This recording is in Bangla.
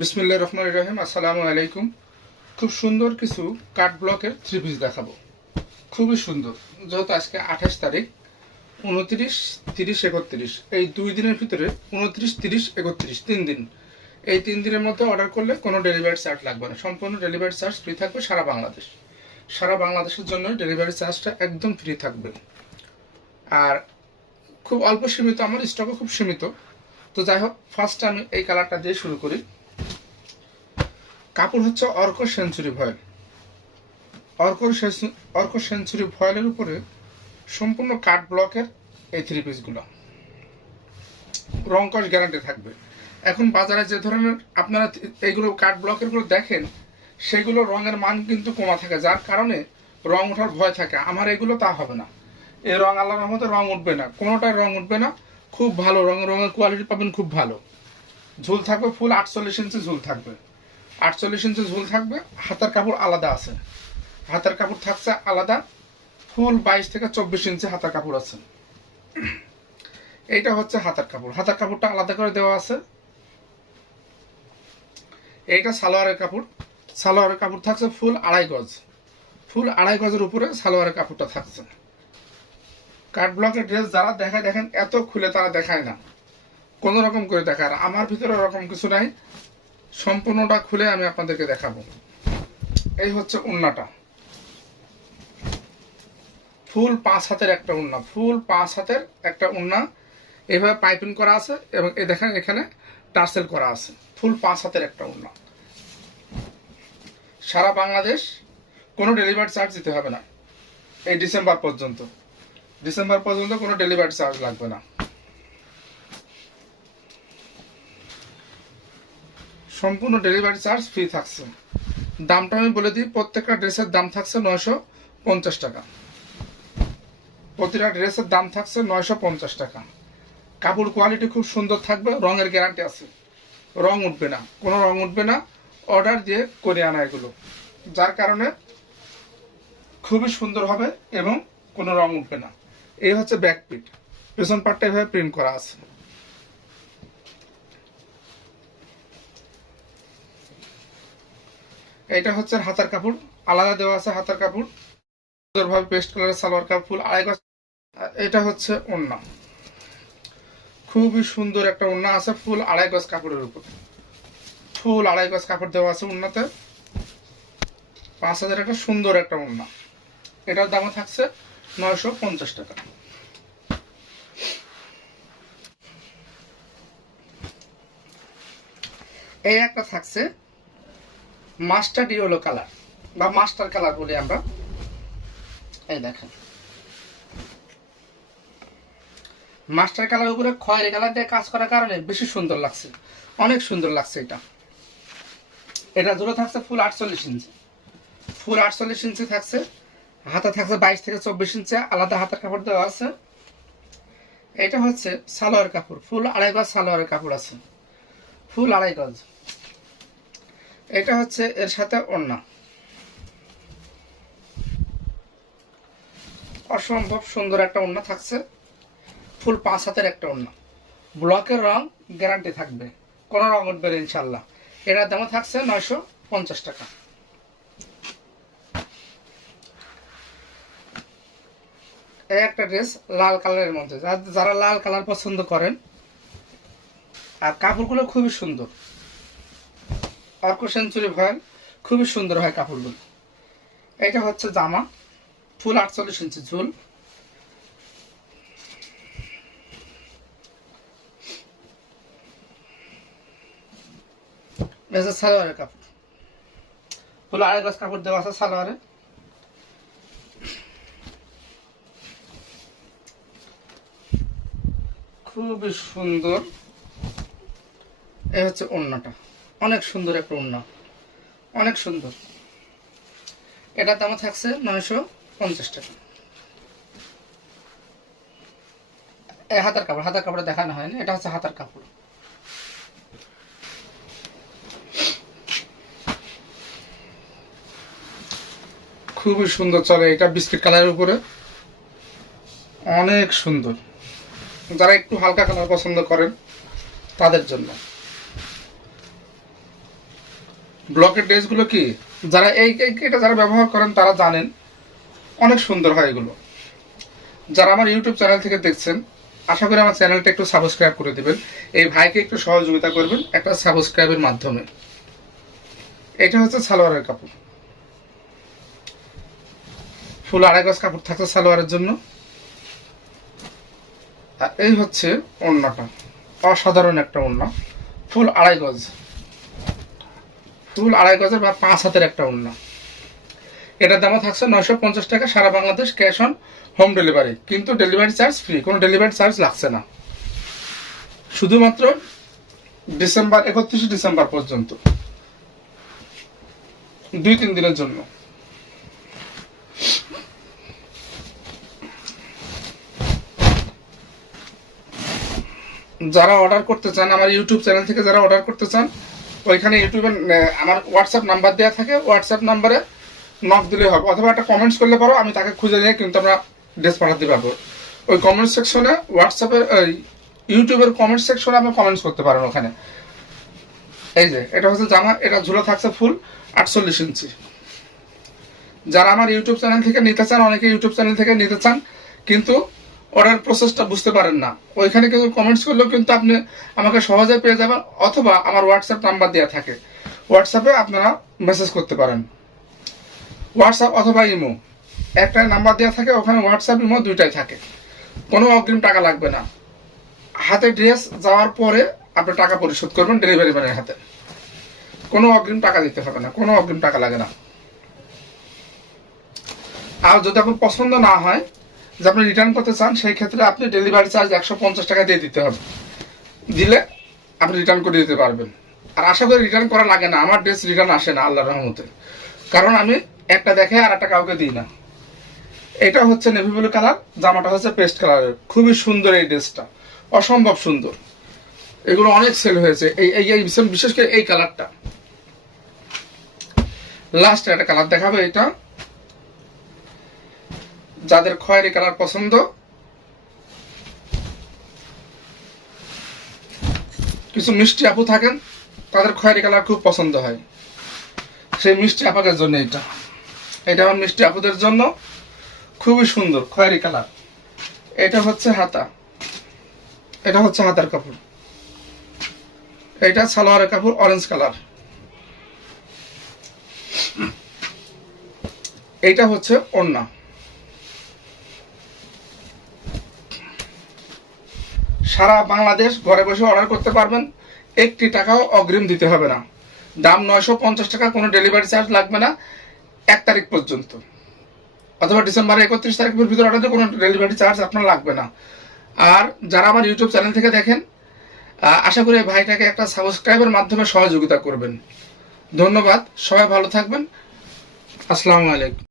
বিসমিল্লা রহমান রহিম, আসসালামু আলাইকুম। খুব সুন্দর কিছু কাঠ ব্লকের থ্রি পিস দেখাবো। খুবই সুন্দর, যেহেতু আজকে আঠাশ তারিখ, উনত্রিশ, তিরিশ, একত্রিশ। এই দুই দিনের ভিতরে উনত্রিশ, তিরিশ, একত্রিশ, তিন দিন। এই তিন দিনের মধ্যে অর্ডার করলে কোনো ডেলিভারি চার্জ লাগবে না। সম্পূর্ণ ডেলিভারি চার্জ ফ্রি থাকবে সারা বাংলাদেশ। সারা বাংলাদেশের জন্য ডেলিভারি চার্জটা একদম ফ্রি থাকবে। আর খুব অল্প সীমিত, আমার স্টকও খুব সীমিত। তো যাই হোক ফার্স্ট আমি এই কালারটা দিয়ে শুরু করি। কাপড় হচ্ছে Arka century voile. Arka Arka century ভয়েলের উপরে সম্পূর্ণ কাঠ ব্লকের এই থ্রি পিসগুলো রং কস গ্যারান্টি থাকবে। এখন বাজারে যে ধরনের আপনারা এইগুলো কাঠ ব্লকেরগুলো দেখেন, সেগুলো রঙের মান কিন্তু কমা থাকে, যার কারণে রং ওঠার ভয় থাকে। আমার এগুলো তা হবে না। এই রং আল্লাহর রহমতে রং উঠবে না। কোনোটার রং উঠবে না। খুব ভালো রঙের রঙের কোয়ালিটি পাবেন, খুব ভালো। ঝুল থাকবে ফুল আটচল্লিশ ইঞ্চি ঝুল থাকবে। আটচল্লিশ ইঞ্চি ঝুল থাকবে, হাতার কাপড় আলাদা আছে। হাতার কাপড় থাকছে আলাদা, ফুল বাইশ থেকে চব্বিশ ইঞ্চি হাতার কাপড় আছে। এইটা হচ্ছে হাতার কাপড়। হাতার কাপড়টা আলাদা করে দেওয়া আছে। এইটা সালোয়ারের কাপড়। সালোয়ারের কাপড় থাকছে ফুল আড়াই গজ। ফুল আড়াই গজের উপরে সালোয়ারের কাপড়টা থাকছে। কাঠ ব্লকের ড্রেস যারা দেখায়, দেখেন, এত খুলে তারা দেখায় না। কোনো রকম করে দেখায় আমার ভিতরে ওরকম কিছু নাই। সম্পূর্ণটা খুলে আমি আপনাদেরকে দেখাবো। এই হচ্ছে উন্নাটা। ফুল পাঁচ হাতের একটা উন্না, ফুল পাঁচ হাতের একটা উন্না। এইভাবে পাইপিং করা আছে এবং এ দেখেন এখানে টার্সেল করা আছে। ফুল পাঁচ হাতের একটা উন্না। সারা বাংলাদেশ কোনো ডেলিভারি চার্জ দিতে হবে না। এই ডিসেম্বর পর্যন্ত। ডিসেম্বর পর্যন্ত কোনো ডেলিভারি চার্জ লাগবে না। সম্পূর্ণ ডেলিভারি চার্জ ফ্রি থাকছে। দামটা আমি বলে দিই, প্রত্যেকটা ড্রেসের দাম থাকছে নয়শো পঞ্চাশ টাকা। প্রতিটা ড্রেসের দাম থাকছে নয়শো পঞ্চাশ টাকা। কাপড় কোয়ালিটি খুব সুন্দর থাকবে, রঙের গ্যারান্টি আছে। রং উঠবে না, কোনো রং উঠবে না অর্ডার দিয়ে করে আনা এগুলো। যার কারণে খুবই সুন্দর হবে এবং কোনো রং উঠবে না। এই হচ্ছে ব্যাকপিট পেছন পার্টটা এভাবে প্রিন্ট করা আছে। এটা হচ্ছে হাতার কাপড়, আলাদা দেওয়া আছে হাতার কাপড়। সুন্দরভাবে পেস্ট কালারের সালোয়ার কাপড় আড়াই গজ। এটা হচ্ছে ওড়না। খুবই সুন্দর একটা ওড়না আছে, ফুল, আড়াই গজ কাপড়ের উপর। ফুল, আড়াই গজ কাপড় দেওয়া আছে ওড়নাতে। পাঁচ হাজার একটা সুন্দর একটা ওড়না। এটার দামও থাকছে নয়শো পঞ্চাশ টাকা। এই একটা থাকছে মাস্টার ইয়েলো কালার বা মাস্টার কালার বলি আমরা। এই দেখেন। মাস্টার কালার উপরে খয়েরি কালার দিয়ে কাজ করার কারণে বেশি সুন্দর লাগছে। অনেক সুন্দর লাগছে এটা। এটা জোড়া থাকছে ফুল আটচল্লিশ ইঞ্চি ফুল আটচল্লিশ ইঞ্চি থাকছে। হাতে থাকছে বাইশ থেকে চব্বিশ ইঞ্চি আলাদা হাতের কাপড় দেওয়া আছে। এটা হচ্ছে সালোয়ার কাপড়। ফুল আড়াই গজ সালোয়ারের কাপড় আছে। ফুল আড়াই গজ। এটা হচ্ছে এর সাথে ওড়না। অসম্ভব সুন্দর একটা ওড়না থাকছে। ফুল পাঁচ হাতের একটা ওড়না। ব্লকের রং গ্যারান্টি থাকবে। কোনো রং উঠবে ইনশাল্লাহ এটার দামও থাকছে নয়শো পঞ্চাশ টাকা। এই একটা ড্রেস লাল কালারের মধ্যে। যারা লাল কালার পছন্দ করেন, আর কাপড়গুলো খুবই সুন্দর। অর্ক সেঞ্চুরি ভয়েল খুবই সুন্দর হয় কাপড়গুলো। এটা হচ্ছে জামা। ফুল আটচল্লিশ ইঞ্চি ঝুল। সালোয়ারের কাপড়। ফুল আড়াই গজ কাপড় দেওয়া আছে সালোয়ারে। খুবই সুন্দর। এই হচ্ছে ওড়নাটা। অনেক সুন্দর একটা ওড়না অনেক সুন্দর। এটার দাম থাকছে নয়শো পঞ্চাশ টাকা। হাতার কাপড় হাতার কাপড় দেখানো হয়নি, এটা হচ্ছে হাতার কাপড়। খুবই সুন্দর চলে এটা বিস্কিট কালারের উপরে। অনেক সুন্দর। যারা একটু হালকা কালার পছন্দ করেন, তাদের জন্য। ব্লকের ড্রেসগুলো কি? যারা এই এটা যারা ব্যবহার করেন, তারা জানেন। অনেক সুন্দর হয় এগুলো। যারা আমার ইউটিউব চ্যানেল থেকে দেখছেন, আশা করি আমার চ্যানেলটা একটু সাবস্ক্রাইব করে দেবেন। এই ভাইকে একটু সহযোগিতা করবেন একটা সাবস্ক্রাইবের মাধ্যমে। এটা হচ্ছে সালোয়ারের কাপড়। ফুল আড়াই গজ কাপড় থাকছে সালোয়ারের জন্য। আর এই হচ্ছে ওড়নাটা। অসাধারণ একটা ওড়না। ফুল আড়াই গজ। ফুল আড়াই গজের বা পাঁচ হাতের একটা ওড়না। এটার দামও থাকছে নয়শো পঞ্চাশ টাকা, সারা Bangladesh cash on home delivery. কিন্তু ডেলিভারি চার্জ ফ্রি, কোনো ডেলিভারি চার্জ লাগছে না। শুধুমাত্র ডিসেম্বর, একত্রিশে ডিসেম্বর পর্যন্ত। দুই, তিন দিনের জন্য। যারা অর্ডার করতে চান, আমার ইউটিউব চ্যানেল থেকে যারা অর্ডার করতে চান ওইখানে ইউটিউবে আমার হোয়াটসঅ্যাপ নাম্বার দেওয়া থাকে হোয়াটসঅ্যাপ নাম্বারে নক দিলে হবে। অথবা একটা কমেন্টস করলে পারো, আমি তাকে খুঁজে নিয়ে কিন্তু আমরা ড্রেস পাঠাতে পারব। ওই কমেন্ট সেকশনে হোয়াটসঅ্যাপের ইউটিউবের কমেন্ট সেকশনে আপনি কমেন্টস করতে পারেন ওখানে। এই যে, এটা হচ্ছে জামা, এটা ঝুলে থাকছে ফুল আটচল্লিশ ইঞ্চি। যারা আমার ইউটিউব চ্যানেল থেকে নিতে চান, অনেকে ইউটিউব চ্যানেল থেকে নিতে চান, কিন্তু অর্ডার প্রসেসটা বুঝতে পারেন না। ওইখানে কিন্তু কমেন্টস করলেও কিন্তু আপনি আমাকে সহজে পেয়ে যাবেন, অথবা আমার হোয়াটসঅ্যাপ নাম্বার দেওয়া থাকে। হোয়াটসঅ্যাপে আপনারা মেসেজ করতে পারেন। হোয়াটসঅ্যাপ অথবা ইমো একটা নাম্বার দেওয়া থাকে, ওখানে হোয়াটসঅ্যাপ ইমো দুইটাই থাকে। কোনো অগ্রিম টাকা লাগবে না। হাতে ড্রেস যাওয়ার পরে আপনি টাকা পরিশোধ করবেন ডেলিভারি ম্যানের হাতে। কোনো অগ্রিম টাকা দিতে হবে না, কোনো অগ্রিম টাকা লাগে না। আর যদি আপনার পছন্দ না হয় যে আপনি রিটার্ন করতে চান, সেই ক্ষেত্রে আপনি ডেলিভারি চার্জ একশো পঞ্চাশ টাকা দিয়ে দিতে হবে। দিলে আপনি রিটার্ন করে দিতে পারবেন। আর আশা করি রিটার্ন করা লাগে না। আমার ড্রেস রিটার্ন আসে না আল্লাহ রহমতে। কারণ আমি একটা দেখে আর একটা কাউকে দিই না। এটা হচ্ছে নেভি ব্লু কালার জামাটা হচ্ছে পেস্ট কালারের খুবই সুন্দর এই ড্রেসটা অসম্ভব সুন্দর। এগুলো অনেক সেল হয়েছে। এই এই বিশেষ করে এই কালারটা লাস্ট একটা কালার দেখাবে এটা। যাদের খয়েরি কালার পছন্দ, কিছু মিষ্টি আপু থাকেন, তাদের খয়েরি কালার খুব পছন্দ হয়। সেই মিষ্টি আপাদের জন্য এটা। এটা আমার মিষ্টি আপুদের জন্য খুবই সুন্দর খয়েরি কালার। এটা হচ্ছে হাতা। এটা হচ্ছে হাতার কাপড়। এটা সালোয়ারের কাপড় অরেঞ্জ কালার এইটা হচ্ছে ওড়না। সারা বাংলাদেশ ঘরে বসে অর্ডার করতে পারবেন। একটি টাকাও অগ্রিম দিতে হবে না। দাম নয়শো পঞ্চাশ টাকা, কোনো ডেলিভারি চার্জ লাগবে না এক তারিখ পর্যন্ত। অথবা ডিসেম্বর একত্রিশ তারিখের ভিতরে অর্ডার কোনো ডেলিভারি চার্জ আপনার লাগবে না। আর যারা আমার ইউটিউব চ্যানেল থেকে দেখেন আশা করি ভাইটাকে একটা সাবস্ক্রাইবের মাধ্যমে সহযোগিতা করবেন। ধন্যবাদ, সবাই ভালো থাকবেন। আসসালামু আলাইকুম।